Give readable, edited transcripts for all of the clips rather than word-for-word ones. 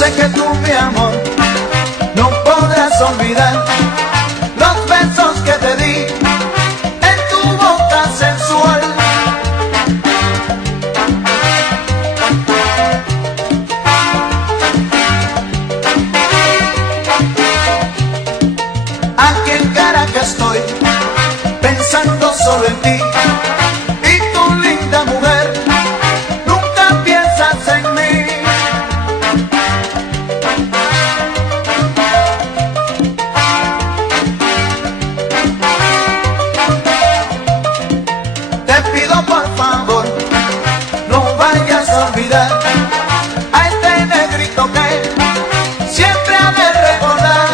sé que tú, mi amor, no podrás olvidar los besos que te di en tu boca sensual. Aquí en Caracas estoy pensando solo en ti, y tu linda mujer nunca piensas en mí. Te pido por favor, no vayas a olvidar a este negrito que siempre ha de recordar.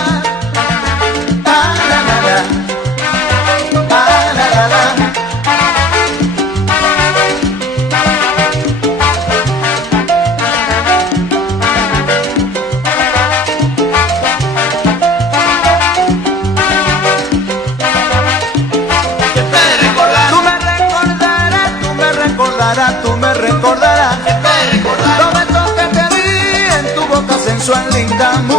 Ah, la, la, la. Ah, la, la, la. Tú me recordarás los besos que te di en tu boca sensual, linda mujer.